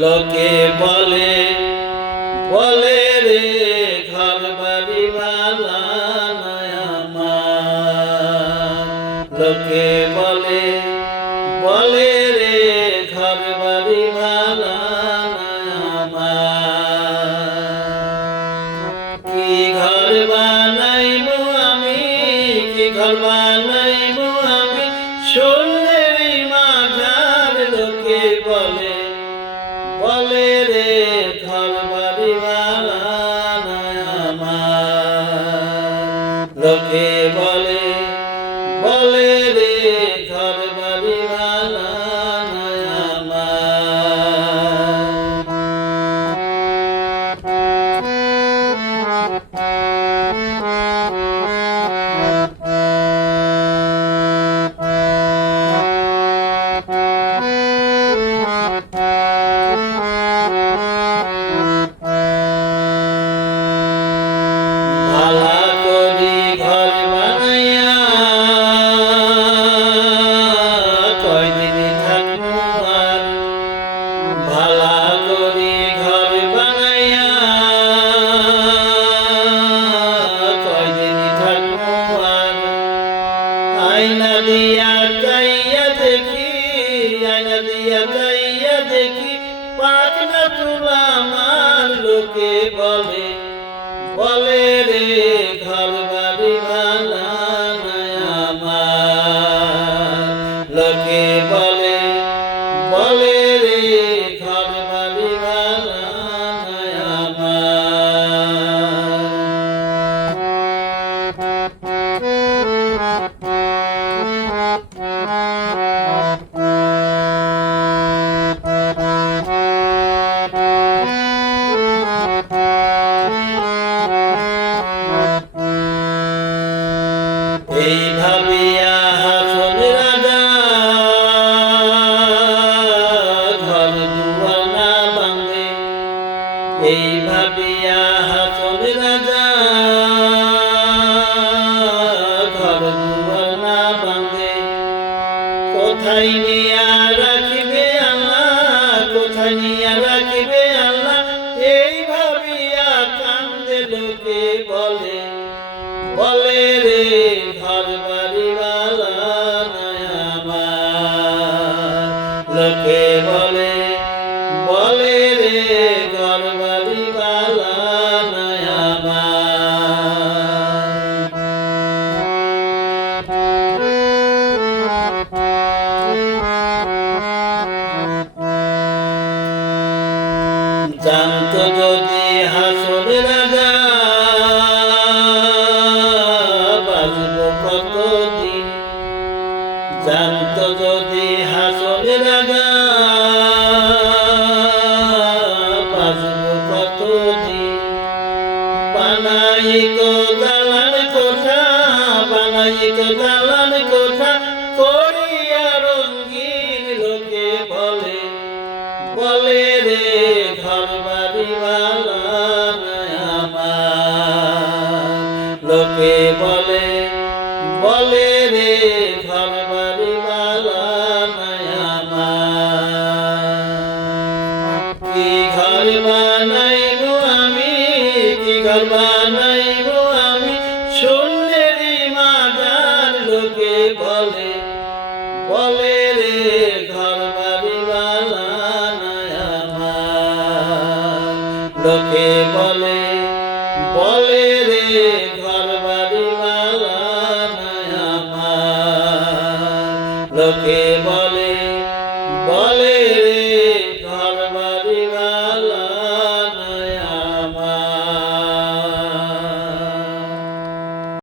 লোকে বলে বলে রে ঘর বাড়ি মালা লোকে বলে দিয়া যাইয়া দেখি পাখনা তুলা আমার লোকে বলে। বলে রে ঘর বাড়ি ভালা লোকে বলে বলে রে ঘর বাড়ি ভালা আমার ভাবিয়া হাসন রাজা, ঘর দুয়ার না ভাঙে। কোথায় নিয়া রাখিবে আল্লাহ, কোথায় নিয়া রাখিবে আল্লাহ, এই ভাবিয়া কান্দে লোকে বলে। বলে রে ঘর বাড়ি। আমার লোকে বলে জানত যদি হাসর রাজা, বাজব কতদিন? জানত যদি হাসর রাজা, বাজব কতদিন? বানাই তো দালান কোঠা বানাই তো দালান কোঠা করিয়া লোকে বলে বলে রে ঘর বাড়ি কি ঘর বানাইব আমি কি ঘর বানাইব